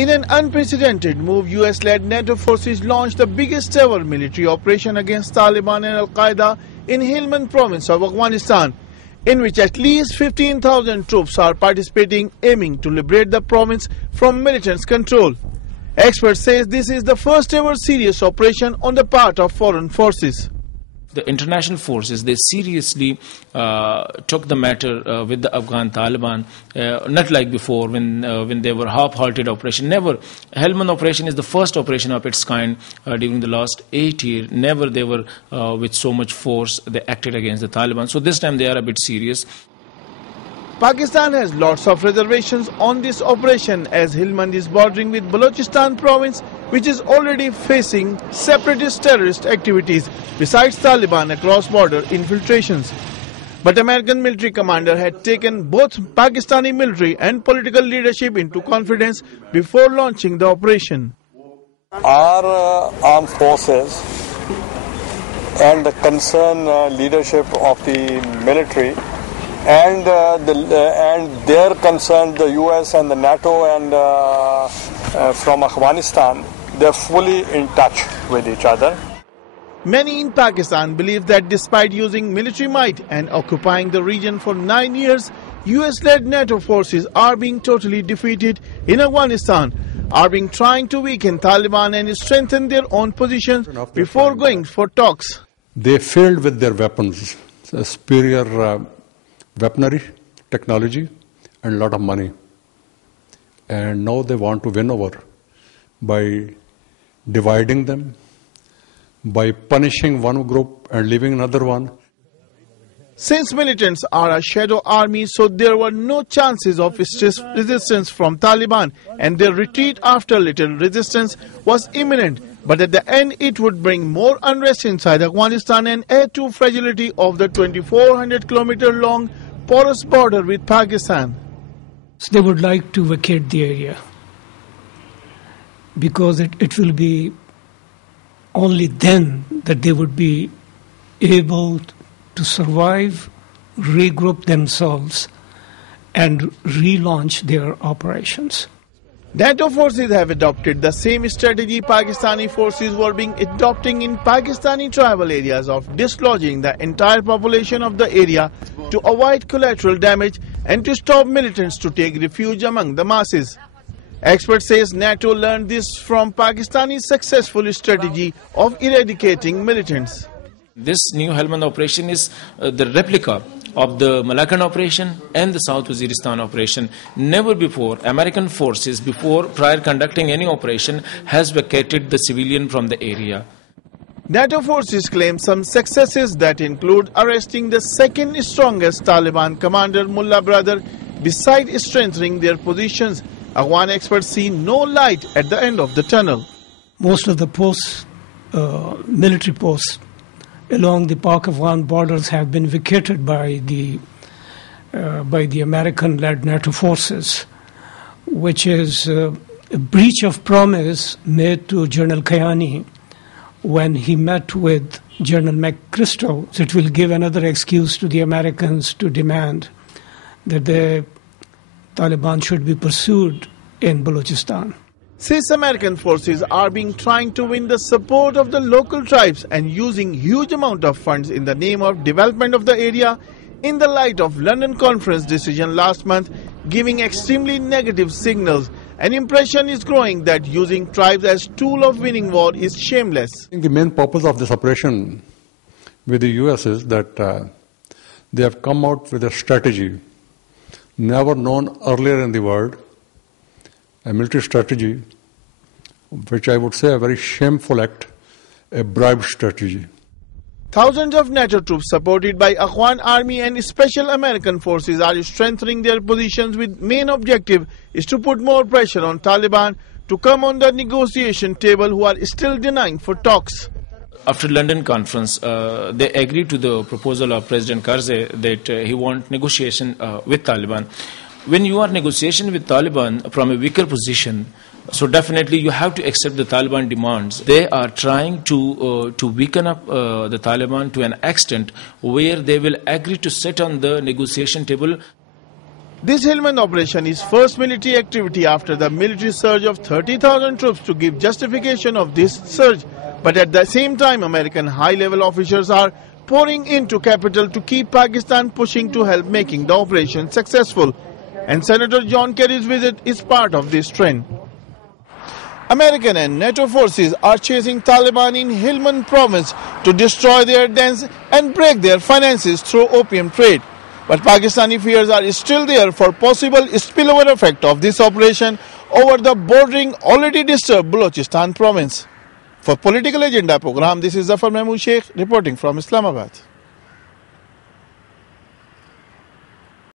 In an unprecedented move, US-led NATO forces launched the biggest ever military operation against Taliban and Al-Qaeda in Helmand province of Afghanistan, in which at least 15,000 troops are participating, aiming to liberate the province from militants' control. Experts say this is the first ever serious operation on the part of foreign forces. The international forces, they seriously took the matter with the Afghan Taliban, not like before when they were half-hearted operation. Never. Helmand operation is the first operation of its kind during the last 8 years. Never they were with so much force they acted against the Taliban. So this time they are a bit serious. Pakistan has lots of reservations on this operation as Helmand is bordering with Balochistan province, which is already facing separatist terrorist activities besides Taliban cross-border infiltrations. But American military commander had taken both Pakistani military and political leadership into confidence before launching the operation. Our armed forces and the concerned leadership of the military and their concern, the US and the NATO and from Afghanistan, they're fully in touch with each other. Many in Pakistan believe that despite using military might and occupying the region for 9 years, US-led NATO forces are being totally defeated in Afghanistan, are being trying to weaken Taliban and strengthen their own positions before going for talks. They failed with their weapons, superior weaponry, technology, and a lot of money. And now they want to win over by dividing them, by punishing one group and leaving another one. Since militants are a shadow army, so there were no chances of stiff resistance from Taliban, and their retreat after little resistance was imminent. But at the end, it would bring more unrest inside Afghanistan and add to fragility of the 2,400-kilometer long porous border with Pakistan. So they would like to vacate the area because it will be only then that they would be able to survive, regroup themselves, and relaunch their operations. NATO forces have adopted the same strategy Pakistani forces were adopting in Pakistani tribal areas of dislodging the entire population of the area to avoid collateral damage and to stop militants to take refuge among the masses. Experts say NATO learned this from Pakistani's successful strategy of eradicating militants. This new Helmand operation is the replica of the Malakand operation and the South Waziristan operation. Never before American forces, prior conducting any operation, has vacated the civilian from the area. NATO forces claim some successes that include arresting the second strongest Taliban commander, Mullah Brother, besides strengthening their positions. Afghan experts see no light at the end of the tunnel. Most of the military posts along the Pak-Afghan borders have been vacated by the American-led NATO forces, which is a breach of promise made to General Kayani when he met with General McChrystal. So it will give another excuse to the Americans to demand that the Taliban should be pursued in Balochistan. Since American forces are trying to win the support of the local tribes and using huge amount of funds in the name of development of the area, in the light of London conference decision last month giving extremely negative signals, an impression is growing that using tribes as tool of winning war is shameless. I think the main purpose of this operation with the US is that they have come out with a strategy never known earlier in the world, a military strategy, which I would say a very shameful act, a bribe strategy. Thousands of NATO troops supported by Afghan army and special American forces are strengthening their positions with main objective is to put more pressure on Taliban to come on the negotiation table, who are still denying for talks. After London conference, they agreed to the proposal of President Karzai that he wants negotiation with Taliban. When you are negotiation with Taliban from a weaker position, so definitely you have to accept the Taliban demands. They are trying to weaken up the Taliban to an extent where they will agree to sit on the negotiation table. This Helmand operation is first military activity after the military surge of 30,000 troops to give justification of this surge. But at the same time, American high-level officials are pouring into capital to keep Pakistan pushing to help making the operation successful. And Senator John Kerry's visit is part of this trend. American and NATO forces are chasing Taliban in Helmand province to destroy their dens and break their finances through opium trade. But Pakistani fears are still there for possible spillover effect of this operation over the bordering already disturbed Balochistan province. For Political Agenda program, this is Zafar Mahmood Sheikh reporting from Islamabad.